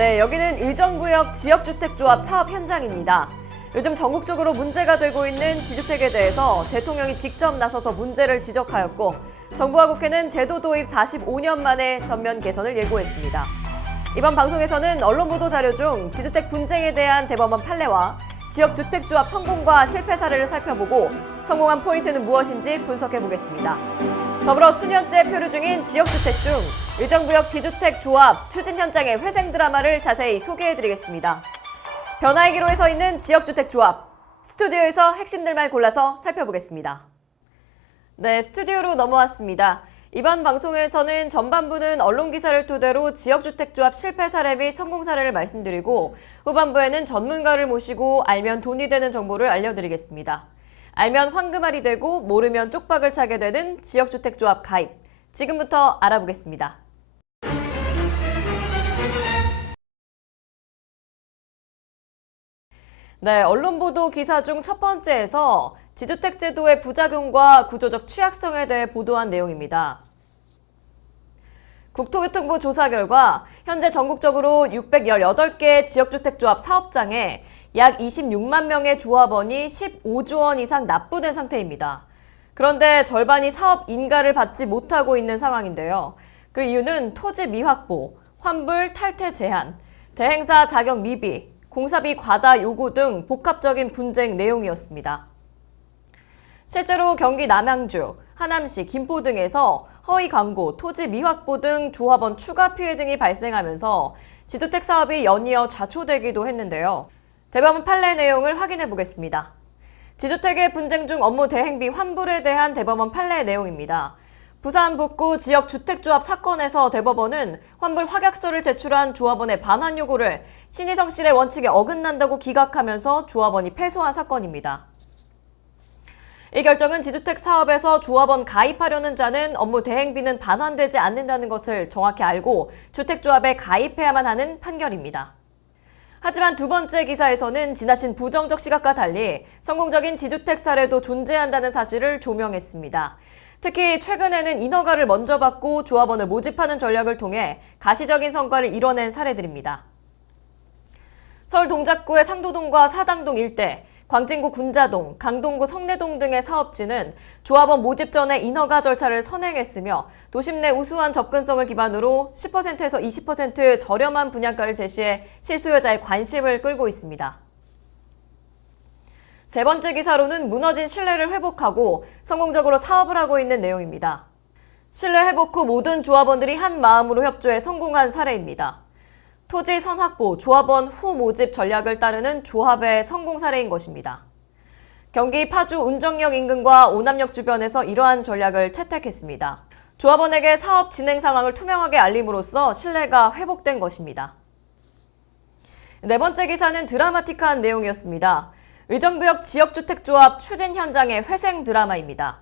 네, 여기는 의정부역 지역주택조합 사업 현장입니다. 요즘 전국적으로 문제가 되고 있는 지주택에 대해서 대통령이 직접 나서서 문제를 지적하였고, 정부와 국회는 제도 도입 45년 만에 전면 개선을 예고했습니다. 이번 방송에서는 언론 보도 자료 중 지주택 분쟁에 대한 대법원 판례와 지역주택조합 성공과 실패 사례를 살펴보고 성공한 포인트는 무엇인지 분석해보겠습니다. 더불어 수년째 표류 중인 지역주택 중 의정부역 지주택조합 추진 현장의 회생 드라마를 자세히 소개해드리겠습니다. 변화의 기로에 서 있는 지역주택조합, 스튜디오에서 핵심들만 골라서 살펴보겠습니다. 네, 스튜디오로 넘어왔습니다. 이번 방송에서는 전반부는 언론 기사를 토대로 지역주택조합 실패 사례 및 성공 사례를 말씀드리고, 후반부에는 전문가를 모시고 알면 돈이 되는 정보를 알려드리겠습니다. 알면 황금알이 되고 모르면 쪽박을 차게 되는 지역주택조합 가입. 지금부터 알아보겠습니다. 네, 언론 보도 기사 중 첫 번째에서 지주택 제도의 부작용과 구조적 취약성에 대해 보도한 내용입니다. 국토교통부 조사 결과 현재 전국적으로 618개 지역주택조합 사업장에 약 26만 명의 조합원이 15조 원 이상 납부된 상태입니다. 그런데 절반이 사업 인가를 받지 못하고 있는 상황인데요. 그 이유는 토지 미확보, 환불 탈퇴 제한, 대행사 자격 미비, 공사비 과다 요구 등 복합적인 분쟁 내용이었습니다. 실제로 경기 남양주, 하남시, 김포 등에서 허위 광고, 토지 미확보 등 조합원 추가 피해 등이 발생하면서 지주택 사업이 연이어 좌초되기도 했는데요. 대법원 판례 내용을 확인해 보겠습니다. 지주택의 분쟁 중 업무 대행비 환불에 대한 대법원 판례 내용입니다. 부산 북구 지역주택조합 사건에서 대법원은 환불 확약서를 제출한 조합원의 반환 요구를 신의성실의 원칙에 어긋난다고 기각하면서 조합원이 패소한 사건입니다. 이 결정은 지주택 사업에서 조합원 가입하려는 자는 업무 대행비는 반환되지 않는다는 것을 정확히 알고 주택조합에 가입해야만 하는 판결입니다. 하지만 두 번째 기사에서는 지나친 부정적 시각과 달리 성공적인 지주택 사례도 존재한다는 사실을 조명했습니다. 특히 최근에는 인허가를 먼저 받고 조합원을 모집하는 전략을 통해 가시적인 성과를 이뤄낸 사례들입니다. 서울 동작구의 상도동과 사당동 일대, 광진구 군자동, 강동구 성내동 등의 사업지는 조합원 모집 전에 인허가 절차를 선행했으며 도심 내 우수한 접근성을 기반으로 10%에서 20% 저렴한 분양가를 제시해 실수요자의 관심을 끌고 있습니다. 세 번째 기사로는 무너진 신뢰를 회복하고 성공적으로 사업을 하고 있는 내용입니다. 신뢰 회복 후 모든 조합원들이 한 마음으로 협조해 성공한 사례입니다. 토지 선확보, 조합원 후 모집 전략을 따르는 조합의 성공 사례인 것입니다. 경기 파주 운정역 인근과 오남역 주변에서 이러한 전략을 채택했습니다. 조합원에게 사업 진행 상황을 투명하게 알림으로써 신뢰가 회복된 것입니다. 네 번째 기사는 드라마틱한 내용이었습니다. 의정부역 지역주택조합 추진 현장의 회생 드라마입니다.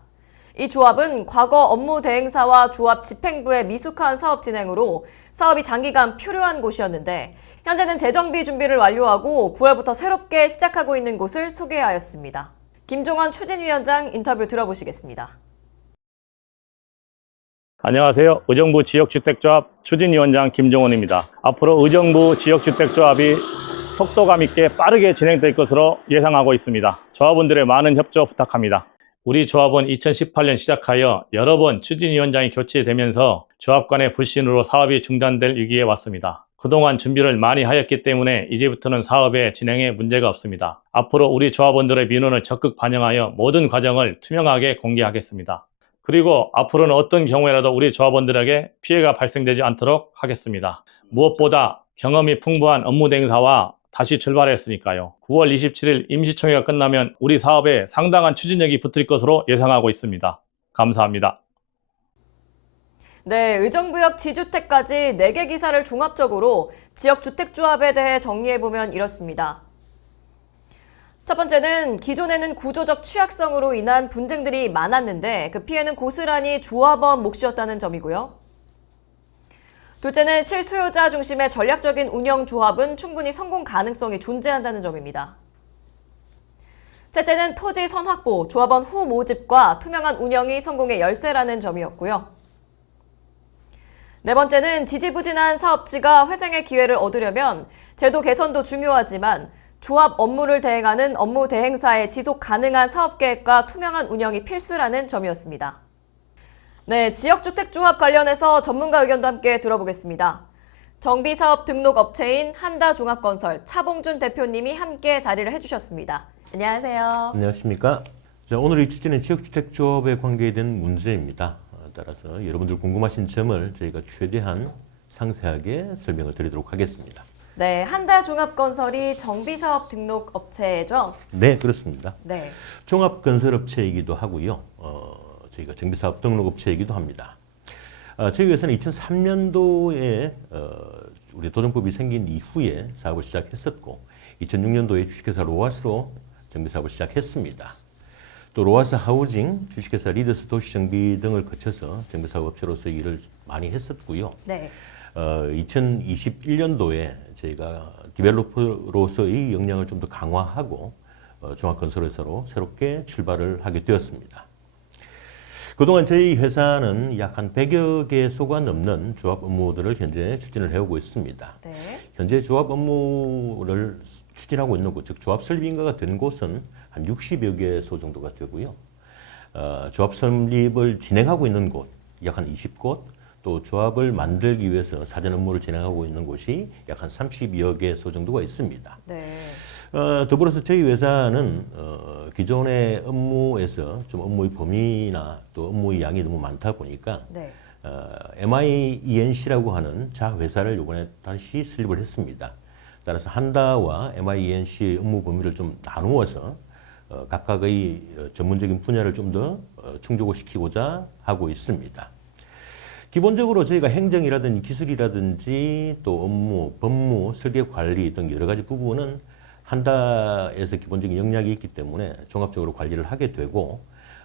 이 조합은 과거 업무 대행사와 조합 집행부의 미숙한 사업 진행으로 사업이 장기간 표류한 곳이었는데 현재는 재정비 준비를 완료하고 9월부터 새롭게 시작하고 있는 곳을 소개하였습니다. 김종원 추진위원장 인터뷰 들어보시겠습니다. 안녕하세요. 의정부 지역주택조합 추진위원장 김종원입니다. 앞으로 의정부 지역주택조합이 속도감 있게 빠르게 진행될 것으로 예상하고 있습니다. 조합원들의 많은 협조 부탁합니다. 우리 조합은 2018년 시작하여 여러 번 추진위원장이 교체되면서 조합 간의 불신으로 사업이 중단될 위기에 왔습니다. 그동안 준비를 많이 하였기 때문에 이제부터는 사업의 진행에 문제가 없습니다. 앞으로 우리 조합원들의 민원을 적극 반영하여 모든 과정을 투명하게 공개하겠습니다. 그리고 앞으로는 어떤 경우에라도 우리 조합원들에게 피해가 발생되지 않도록 하겠습니다. 무엇보다 경험이 풍부한 업무 대행사와 다시 출발했으니까요. 9월 27일 임시총회가 끝나면 우리 사업에 상당한 추진력이 붙을 것으로 예상하고 있습니다. 감사합니다. 네, 의정부역 지주택까지 4개 기사를 종합적으로 지역주택조합에 대해 정리해보면 이렇습니다. 첫 번째는 기존에는 구조적 취약성으로 인한 분쟁들이 많았는데 그 피해는 고스란히 조합원 몫이었다는 점이고요. 둘째는 실수요자 중심의 전략적인 운영 조합은 충분히 성공 가능성이 존재한다는 점입니다. 셋째는 토지 선확보, 조합원 후 모집과 투명한 운영이 성공의 열쇠라는 점이었고요. 네 번째는 지지부진한 사업지가 회생의 기회를 얻으려면 제도 개선도 중요하지만 조합 업무를 대행하는 업무 대행사의 지속 가능한 사업계획과 투명한 운영이 필수라는 점이었습니다. 네, 지역주택조합 관련해서 전문가 의견도 함께 들어보겠습니다. 정비사업 등록 업체인 한다종합건설 차봉준 대표님이 함께 자리를 해주셨습니다. 안녕하세요. 안녕하십니까. 자, 오늘의 주제는 지역주택조합에 관계된 문제입니다. 따라서 여러분들 궁금하신 점을 저희가 최대한 상세하게 설명을 드리도록 하겠습니다. 네, 한다종합건설이 정비사업 등록 업체죠? 네, 그렇습니다. 네. 종합건설업체이기도 하고요. 저희가 정비사업 등록업체이기도 합니다. 저희 회사는 2003년도에 우리 도정법이 생긴 이후에 사업을 시작했었고 2006년도에 주식회사 로아스로 정비사업을 시작했습니다. 또 로아스 하우징, 주식회사 리더스 도시정비 등을 거쳐서 정비사업업체로서 일을 많이 했었고요. 네. 2021년도에 저희가 디벨로퍼로서의 역량을 좀 더 강화하고 종합건설회사로 새롭게 출발을 하게 되었습니다. 그동안 저희 회사는 약 한 100여 개소가 넘는 조합 업무들을 현재 추진을 해오고 있습니다. 네. 현재 조합 업무를 추진하고 있는 곳, 즉 조합 설립인가가 된 곳은 한 60여 개소 정도가 되고요. 조합 설립을 진행하고 있는 곳, 약 한 20곳, 또 조합을 만들기 위해서 사전 업무를 진행하고 있는 곳이 약 한 30여 개소 정도가 있습니다. 네. 더불어서 저희 회사는 기존의 업무에서 좀 업무의 범위나 또 업무의 양이 너무 많다 보니까 네. MIENC라고 하는 자회사를 이번에 다시 설립을 했습니다. 따라서 한다와 MIENC의 업무 범위를 좀 나누어서 각각의 전문적인 분야를 좀 더 충족을 시키고자 하고 있습니다. 기본적으로 저희가 행정이라든지 기술이라든지 또 업무, 법무, 설계 관리 등 여러 가지 부분은 한다에서 기본적인 역량이 있기 때문에 종합적으로 관리를 하게 되고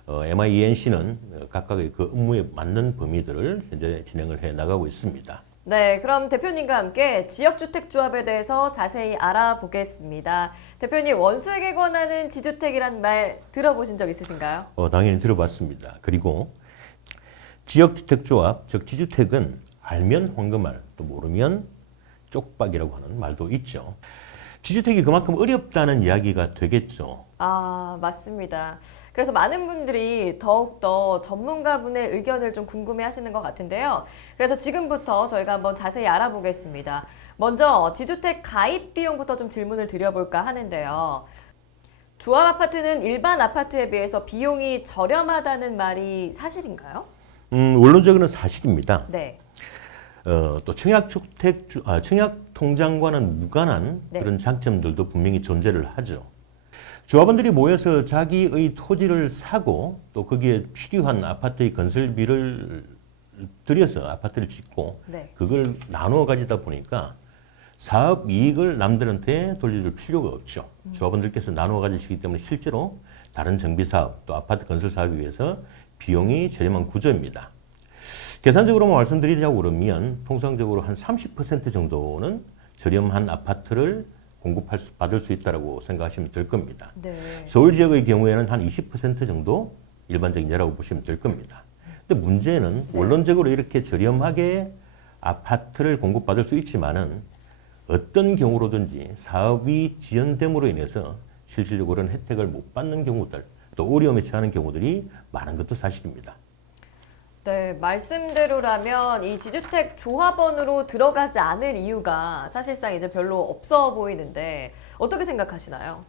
MIENC는 각각의 그 업무에 맞는 범위들을 현재 진행을 해 나가고 있습니다. 네, 그럼 대표님과 함께 지역주택조합에 대해서 자세히 알아보겠습니다. 대표님, 원수에게 권하는 지주택이란 말 들어보신 적 있으신가요? 당연히 들어봤습니다. 그리고 지역주택조합, 즉 지주택은 알면 황금알, 또 모르면 쪽박이라고 하는 말도 있죠. 지주택이 그만큼 어렵다는 이야기가 되겠죠. 아, 맞습니다. 그래서 많은 분들이 더욱더 전문가분의 의견을 좀 궁금해 하시는 것 같은데요. 그래서 지금부터 저희가 한번 자세히 알아보겠습니다. 먼저 지주택 가입 비용부터 좀 질문을 드려볼까 하는데요. 조합 아파트는 일반 아파트에 비해서 비용이 저렴하다는 말이 사실인가요? 원론적으로는 사실입니다. 네. 또 청약 통장과는 무관한 네. 그런 장점들도 분명히 존재를 하죠. 조합원들이 모여서 자기의 토지를 사고 또 거기에 필요한 아파트의 건설비를 들여서 아파트를 짓고 네. 그걸 나누어 가지다 보니까 사업 이익을 남들한테 돌려줄 필요가 없죠. 조합원들께서 나누어 가지시기 때문에 실제로 다른 정비 사업 또 아파트 건설 사업에 비해서 비용이 저렴한 구조입니다. 계산적으로만 말씀드리자고 그러면 통상적으로 한 30% 정도는 저렴한 아파트를 받을 수 있다고 생각하시면 될 겁니다. 네. 서울 지역의 경우에는 한 20% 정도 일반적인 예라고 보시면 될 겁니다. 근데 문제는 원론적으로 이렇게 저렴하게 아파트를 공급받을 수 있지만은 어떤 경우로든지 사업이 지연됨으로 인해서 실질적으로는 혜택을 못 받는 경우들, 또 어려움에 처하는 경우들이 많은 것도 사실입니다. 네, 말씀대로라면 이 지주택 조합원으로 들어가지 않을 이유가 사실상 이제 별로 없어 보이는데 어떻게 생각하시나요?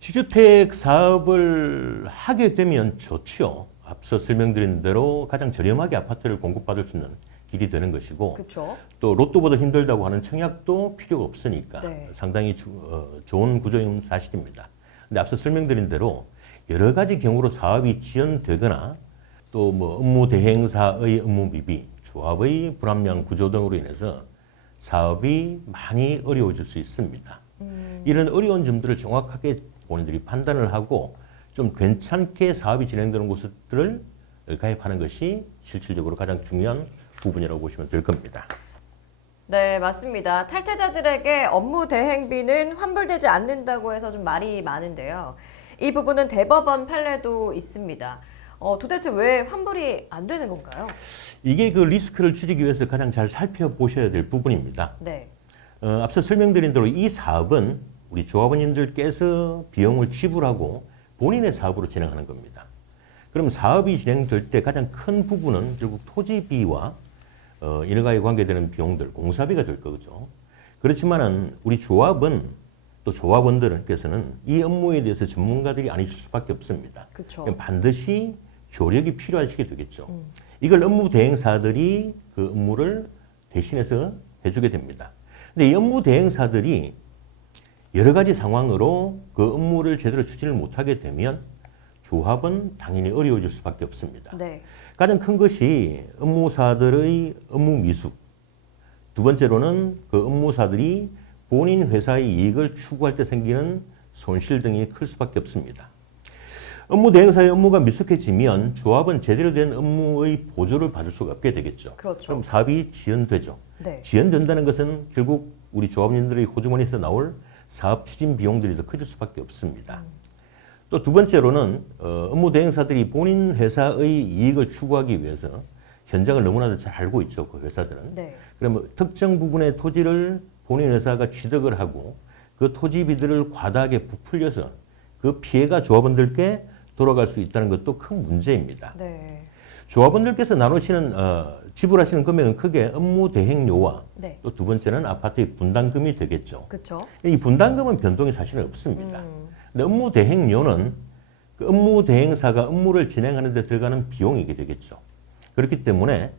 지주택 사업을 하게 되면 좋죠. 앞서 설명드린 대로 가장 저렴하게 아파트를 공급받을 수 있는 길이 되는 것이고 그렇죠. 또 로또보다 힘들다고 하는 청약도 필요가 없으니까 네. 상당히 좋은 구조인 사실입니다. 근데 앞서 설명드린 대로 여러 가지 경우로 사업이 지연되거나 또 뭐 업무 대행사의 업무 미비, 조합의 불합리한 구조 등으로 인해서 사업이 많이 어려워질 수 있습니다. 이런 어려운 점들을 정확하게 본인들이 판단을 하고 좀 괜찮게 사업이 진행되는 곳들을 가입하는 것이 실질적으로 가장 중요한 부분이라고 보시면 될 겁니다. 네, 맞습니다. 탈퇴자들에게 업무 대행비는 환불되지 않는다고 해서 좀 말이 많은데요. 이 부분은 대법원 판례도 있습니다. 도대체 왜 환불이 안 되는 건가요? 이게 그 리스크를 줄이기 위해서 가장 잘 살펴보셔야 될 부분입니다. 네. 앞서 설명드린 대로 이 사업은 우리 조합원님들께서 비용을 지불하고 본인의 사업으로 진행하는 겁니다. 그럼 사업이 진행될 때 가장 큰 부분은 결국 토지비와 인허가에 관계되는 비용들, 공사비가 될 거죠. 그렇지만은 우리 조합은 또 조합원들께서는 이 업무에 대해서 전문가들이 아니실 수밖에 없습니다. 그렇죠. 반드시 조력이 필요한 시기 되겠죠. 이걸 업무 대행사들이 그 업무를 대신해서 해주게 됩니다. 근데 이 업무 대행사들이 여러 가지 상황으로 그 업무를 제대로 추진을 못하게 되면 조합은 당연히 어려워질 수밖에 없습니다. 네. 가장 큰 것이 업무사들의 업무 미숙. 두 번째로는 그 업무사들이 본인 회사의 이익을 추구할 때 생기는 손실 등이 클 수밖에 없습니다. 업무 대행사의 업무가 미숙해지면 조합은 제대로 된 업무의 보조를 받을 수가 없게 되겠죠. 그렇죠. 그럼 사업이 지연되죠. 네. 지연된다는 것은 결국 우리 조합원님들의 호주머니에서 나올 사업 추진 비용들이 더 커질 수밖에 없습니다. 또 두 번째로는 업무 대행사들이 본인 회사의 이익을 추구하기 위해서 현장을 너무나도 잘 알고 있죠. 그 회사들은. 네. 그러면 특정 부분의 토지를 본인 회사가 취득을 하고 그 토지비들을 과다하게 부풀려서 그 피해가 조합원들께 돌아갈 수 있다는 것도 큰 문제입니다. 네. 조합원들께서 나누시는 지불하시는 금액은 크게 업무 대행료와 네. 또 두 번째는 아파트의 분담금이 되겠죠. 그렇죠. 이 분담금은 변동이 사실은 없습니다. 근데 업무 대행료는 그 업무 대행사가 업무를 진행하는 데 들어가는 비용이게 되겠죠. 그렇기 때문에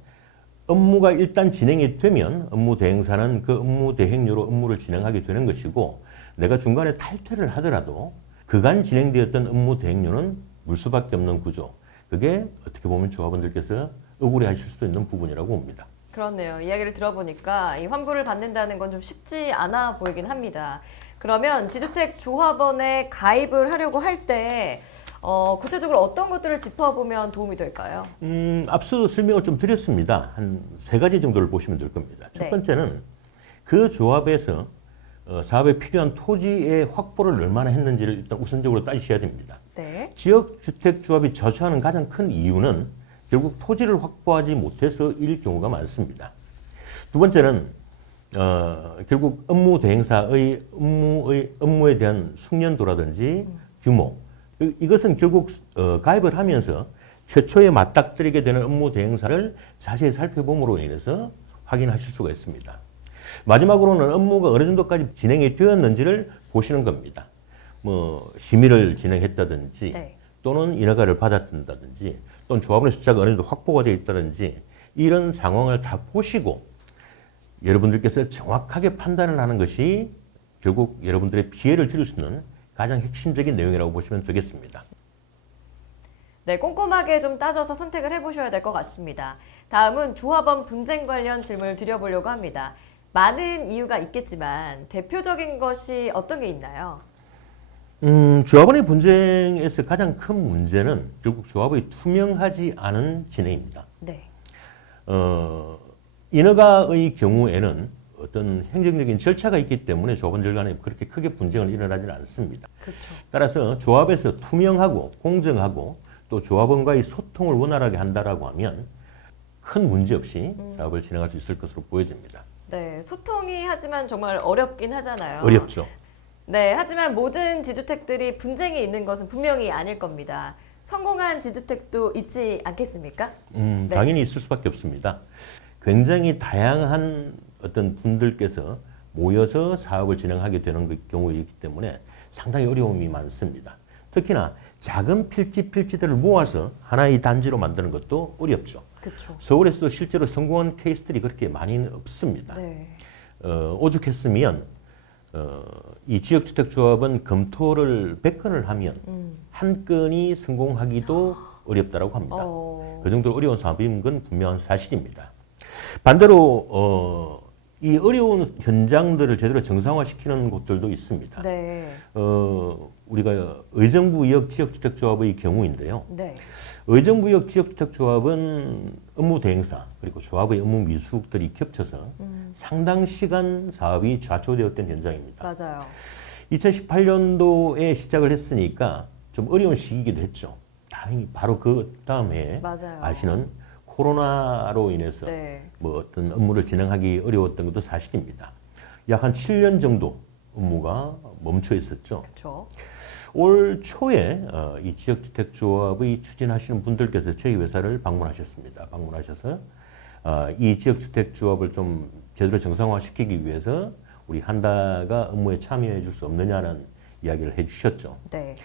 업무가 일단 진행이 되면 업무 대행사는 그 업무 대행료로 업무를 진행하게 되는 것이고 내가 중간에 탈퇴를 하더라도 그간 진행되었던 업무 대행료는 물 수밖에 없는 구조. 그게 어떻게 보면 조합원들께서 억울해하실 수도 있는 부분이라고 봅니다. 그렇네요. 이야기를 들어보니까 이 환불을 받는다는 건 좀 쉽지 않아 보이긴 합니다. 그러면 지주택 조합원에 가입을 하려고 할 때 구체적으로 어떤 것들을 짚어보면 도움이 될까요? 앞서 설명을 좀 드렸습니다. 한 세 가지 정도를 보시면 될 겁니다. 첫 네. 번째는 그 조합에서 사업에 필요한 토지의 확보를 얼마나 했는지를 일단 우선적으로 따지셔야 됩니다. 네. 지역주택조합이 저처하는 가장 큰 이유는 결국 토지를 확보하지 못해서일 경우가 많습니다. 두 번째는 결국 업무 대행사의 업무에 대한 숙련도라든지 규모 이것은 결국 가입을 하면서 최초에 맞닥뜨리게 되는 업무 대행사를 자세히 살펴봄으로 인해서 확인하실 수가 있습니다. 마지막으로는 업무가 어느 정도까지 진행이 되었는지를 보시는 겁니다. 뭐 심의를 진행했다든지 네. 또는 인허가를 받았다든지 또는 조합원의 숫자가 어느 정도 확보가 되어 있다든지 이런 상황을 다 보시고 여러분들께서 정확하게 판단을 하는 것이 결국 여러분들의 피해를 줄일 수 있는 가장 핵심적인 내용이라고 보시면 되겠습니다. 네, 꼼꼼하게 좀 따져서 선택을 해보셔야 될 것 같습니다. 다음은 조합원 분쟁 관련 질문을 드려보려고 합니다. 많은 이유가 있겠지만 대표적인 것이 어떤 게 있나요? 조합원의 분쟁에서 가장 큰 문제는 결국 조합의 투명하지 않은 진행입니다. 네. 인허가의 경우에는 어떤 행정적인 절차가 있기 때문에 조합원들 간에 그렇게 크게 분쟁을 일어나지는 않습니다. 그렇죠. 따라서 조합에서 투명하고 공정하고 또 조합원과의 소통을 원활하게 한다라고 하면 큰 문제 없이 사업을 진행할 수 있을 것으로 보여집니다. 네, 소통이 하지만 정말 어렵긴 하잖아요. 어렵죠. 네, 하지만 모든 지주택들이 분쟁이 있는 것은 분명히 아닐 겁니다. 성공한 지주택도 있지 않겠습니까? 네. 당연히 있을 수밖에 없습니다. 굉장히 다양한 어떤 분들께서 모여서 사업을 진행하게 되는 경우이기 때문에 상당히 어려움이 많습니다. 특히나 작은 필지들을 모아서 하나의 단지로 만드는 것도 어렵죠. 그렇죠. 서울에서도 실제로 성공한 케이스들이 그렇게 많이는 없습니다. 네. 오죽했으면 이 지역주택조합은 검토를 100건을 하면 한 건이 성공하기도 어렵다고 합니다. 그 정도로 어려운 사업인 건 분명한 사실입니다. 반대로 이 어려운 현장들을 제대로 정상화시키는 곳들도 있습니다. 네. 우리가 의정부역 지역주택조합의 경우인데요. 네. 의정부역 지역주택조합은 업무 대행사 그리고 조합의 업무 미숙들이 겹쳐서 상당 시간 사업이 좌초되었던 현장입니다. 맞아요. 2018년도에 시작을 했으니까 좀 어려운 시기이기도 했죠. 다 다행히 바로 그 다음에 맞아요. 아시는 코로나로 인해서 네. 뭐 어떤 업무를 진행하기 어려웠던 것도 사실입니다. 약 한 7년 정도 업무가 멈춰 있었죠. 그렇죠. 올 초에 이 지역주택조합의 추진하시는 분들께서 저희 회사를 방문하셨습니다. 방문하셔서 이 지역주택조합을 좀 제대로 정상화시키기 위해서 우리 한다가 업무에 참여해 줄 수 없느냐는 이야기를 해 주셨죠. 네.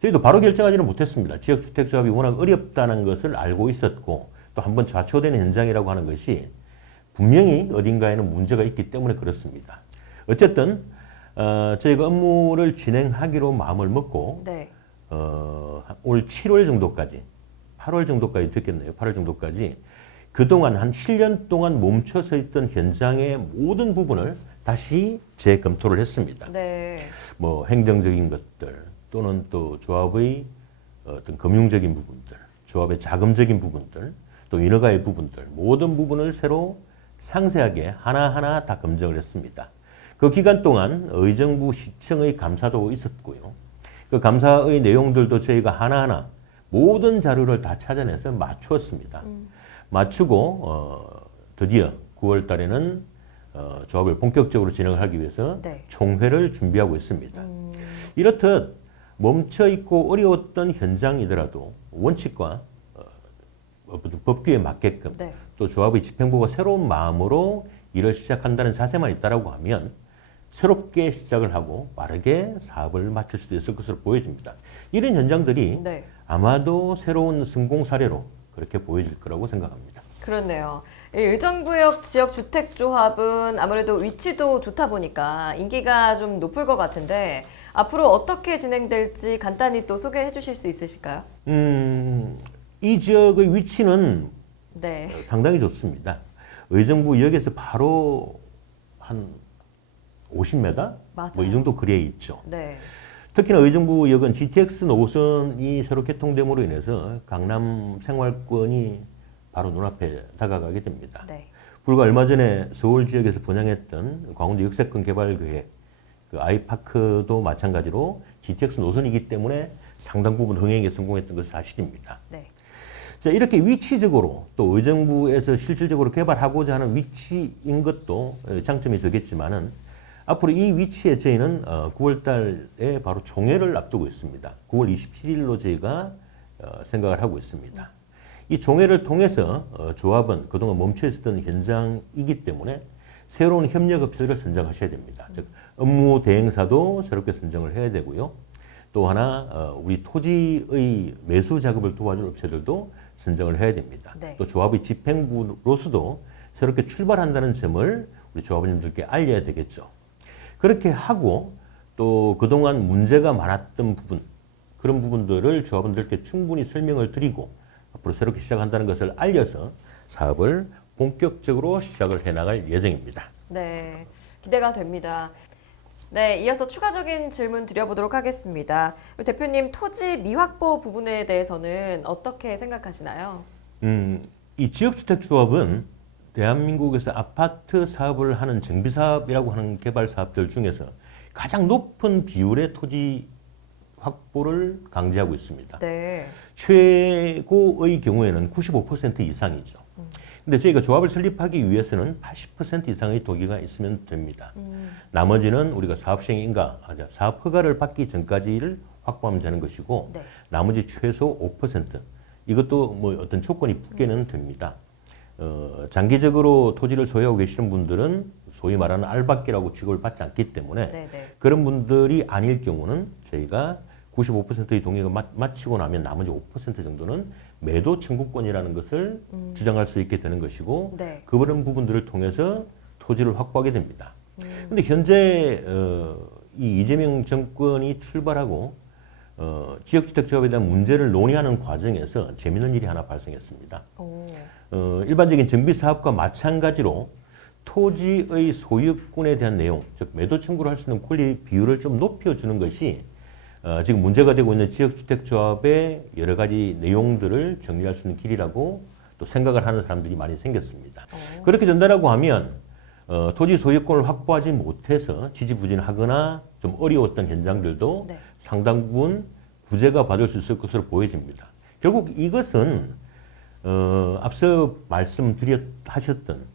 저희도 바로 결정하지는 못했습니다. 지역주택조합이 워낙 어렵다는 것을 알고 있었고 또 한번 좌초되는 현장이라고 하는 것이 분명히 어딘가에는 문제가 있기 때문에 그렇습니다. 어쨌든 저희가 업무를 진행하기로 마음을 먹고 네. 올 7월 정도까지 8월 정도까지 됐겠네요. 8월 정도까지 그동안 한 7년 동안 멈춰서 있던 현장의 모든 부분을 다시 재검토를 했습니다. 네. 뭐 행정적인 것들 또는 또 조합의 어떤 금융적인 부분들, 조합의 자금적인 부분들, 또 인허가의 부분들 모든 부분을 새로 상세하게 하나하나 다 검증을 했습니다. 그 기간 동안 의정부 시청의 감사도 있었고요. 그 감사의 내용들도 저희가 하나하나 모든 자료를 다 찾아내서 맞추었습니다. 맞추고 드디어 9월 달에는 조합을 본격적으로 진행을 하기 위해서 네. 총회를 준비하고 있습니다. 이렇듯 멈춰 있고 어려웠던 현장이더라도 원칙과 법규에 맞게끔 네. 또 조합의 집행부가 새로운 마음으로 일을 시작한다는 자세만 있다라고 하면 새롭게 시작을 하고 빠르게 사업을 마칠 수도 있을 것으로 보여집니다. 이런 현장들이 네. 아마도 새로운 성공 사례로 그렇게 보여질 거라고 생각합니다. 그렇네요. 이 의정부역 지역주택조합은 아무래도 위치도 좋다 보니까 인기가 좀 높을 것 같은데 앞으로 어떻게 진행될지 간단히 또 소개해 주실 수 있으실까요? 이 지역의 위치는 네. 상당히 좋습니다. 의정부역에서 바로 한 50m? 맞아요. 뭐 이 정도 거리에 있죠. 네. 특히나 의정부역은 GTX 노선이 새로 개통됨으로 인해서 강남 생활권이 바로 눈앞에 다가가게 됩니다. 네. 불과 얼마 전에 서울 지역에서 분양했던 광운리 역세권 개발 계획, 그 아이파크도 마찬가지로 GTX 노선이기 때문에 상당 부분 흥행에 성공했던 것은 사실입니다. 네. 자, 이렇게 위치적으로 또 의정부에서 실질적으로 개발하고자 하는 위치인 것도 장점이 되겠지만은 앞으로 이 위치에 저희는 9월 달에 바로 총회를 앞두고 있습니다. 9월 27일로 저희가 생각을 하고 있습니다. 이 총회를 통해서 조합은 그동안 멈춰 있었던 현장이기 때문에 새로운 협력업체들을 선정하셔야 됩니다. 즉 업무 대행사도 새롭게 선정을 해야 되고요. 또 하나 우리 토지의 매수 작업을 도와줄 업체들도 선정을 해야 됩니다. 네. 또 조합의 집행부로서도 새롭게 출발한다는 점을 우리 조합원님들께 알려야 되겠죠. 그렇게 하고 또 그동안 문제가 많았던 부분, 그런 부분들을 조합원들께 충분히 설명을 드리고 앞으로 새롭게 시작한다는 것을 알려서 사업을 본격적으로 시작을 해나갈 예정입니다. 네. 기대가 됩니다. 네, 이어서 추가적인 질문 드려보도록 하겠습니다. 대표님, 토지 미확보 부분에 대해서는 어떻게 생각하시나요? 이 지역주택조합은 대한민국에서 아파트 사업을 하는 정비사업이라고 하는 개발 사업들 중에서 가장 높은 비율의 토지 확보를 강제하고 있습니다. 네. 최고의 경우에는 95% 이상이죠. 근데 저희가 조합을 설립하기 위해서는 80% 이상의 토기가 있으면 됩니다. 나머지는 우리가 사업 시행인가, 사업 허가를 받기 전까지를 확보하면 되는 것이고, 네. 나머지 최소 5%. 이것도 뭐 어떤 조건이 붙게는 됩니다. 장기적으로 토지를 소유하고 계시는 분들은 소위 말하는 알박기라고 취급을 받지 않기 때문에 네네. 그런 분들이 아닐 경우는 저희가 95%의 동의가 마치고 나면 나머지 5% 정도는 매도 청구권이라는 것을 주장할 수 있게 되는 것이고 네. 그런 부분들을 통해서 토지를 확보하게 됩니다. 그런데 현재 이 이재명 정권이 출발하고 지역주택조합에 대한 문제를 논의하는 과정에서 재미있는 일이 하나 발생했습니다. 오. 일반적인 정비사업과 마찬가지로 토지의 소유권에 대한 내용, 즉 매도 청구를 할 수 있는 권리 비율을 좀 높여주는 것이 지금 문제가 되고 있는 지역주택조합의 여러 가지 내용들을 정리할 수 있는 길이라고 또 생각을 하는 사람들이 많이 생겼습니다. 그렇게 된다라고 하면 토지 소유권을 확보하지 못해서 지지부진하거나 좀 어려웠던 현장들도 네. 상당 부분 구제가 받을 수 있을 것으로 보여집니다. 결국 이것은 앞서 하셨던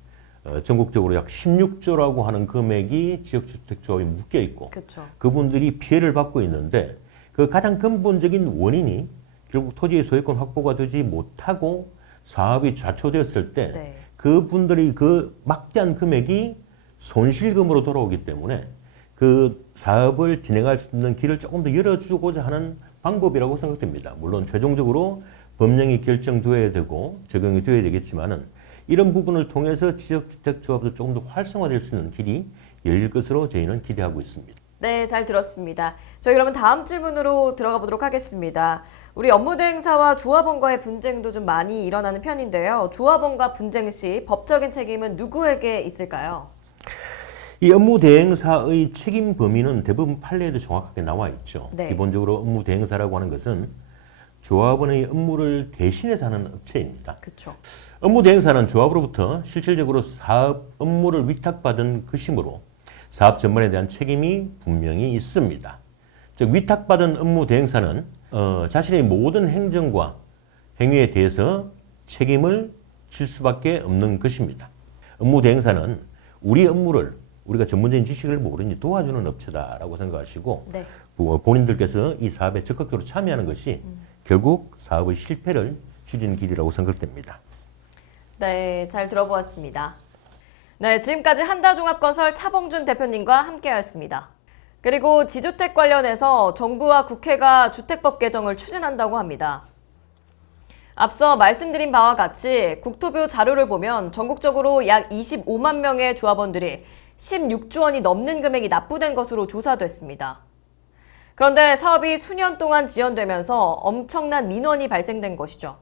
전국적으로 약 16조라고 하는 금액이 지역주택조합에 묶여 있고 그렇죠. 그분들이 피해를 받고 있는데 그 가장 근본적인 원인이 결국 토지의 소유권 확보가 되지 못하고 사업이 좌초되었을 때 네. 그분들이 그 막대한 금액이 손실금으로 돌아오기 때문에 그 사업을 진행할 수 있는 길을 조금 더 열어주고자 하는 방법이라고 생각됩니다. 물론 최종적으로 법령이 결정되어야 되고 적용이 되어야 되겠지만은 이런 부분을 통해서 지역주택조합도 조금 더 활성화될 수 있는 길이 열릴 것으로 저희는 기대하고 있습니다. 네, 잘 들었습니다. 저희 그러면 다음 질문으로 들어가 보도록 하겠습니다. 우리 업무대행사와 조합원과의 분쟁도 좀 많이 일어나는 편인데요. 조합원과 분쟁 시 법적인 책임은 누구에게 있을까요? 이 업무대행사의 책임 범위는 대부분 판례에도 정확하게 나와 있죠. 네. 기본적으로 업무대행사라고 하는 것은 조합원의 업무를 대신해서 하는 업체입니다. 그렇죠. 업무대행사는 조합으로부터 실질적으로 사업 업무를 위탁받은 것이므로 사업 전반에 대한 책임이 분명히 있습니다. 즉 위탁받은 업무대행사는 자신의 모든 행정과 행위에 대해서 책임을 질 수밖에 없는 것입니다. 업무대행사는 우리 업무를 우리가 전문적인 지식을 모르니 도와주는 업체다라고 생각하시고 네. 본인들께서 이 사업에 적극적으로 참여하는 것이 결국 사업의 실패를 줄이는 길이라고 생각됩니다. 네, 잘 들어보았습니다. 네, 지금까지 한다종합건설 차봉준 대표님과 함께하였습니다. 그리고 지주택 관련해서 정부와 국회가 주택법 개정을 추진한다고 합니다. 앞서 말씀드린 바와 같이 국토부 자료를 보면 전국적으로 약 25만 명의 조합원들이 16조 원이 넘는 금액이 납부된 것으로 조사됐습니다. 그런데 사업이 수년 동안 지연되면서 엄청난 민원이 발생된 것이죠.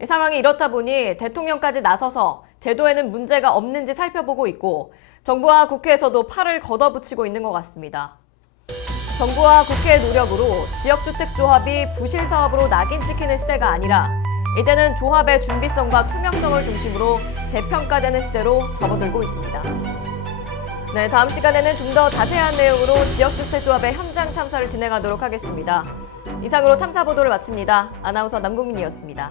이 상황이 이렇다 보니 대통령까지 나서서 제도에는 문제가 없는지 살펴보고 있고 정부와 국회에서도 팔을 걷어붙이고 있는 것 같습니다. 정부와 국회의 노력으로 지역주택조합이 부실 사업으로 낙인 찍히는 시대가 아니라 이제는 조합의 준비성과 투명성을 중심으로 재평가되는 시대로 접어들고 있습니다. 네, 다음 시간에는 좀 더 자세한 내용으로 지역주택조합의 현장 탐사를 진행하도록 하겠습니다. 이상으로 탐사보도를 마칩니다. 아나운서 남국민이었습니다.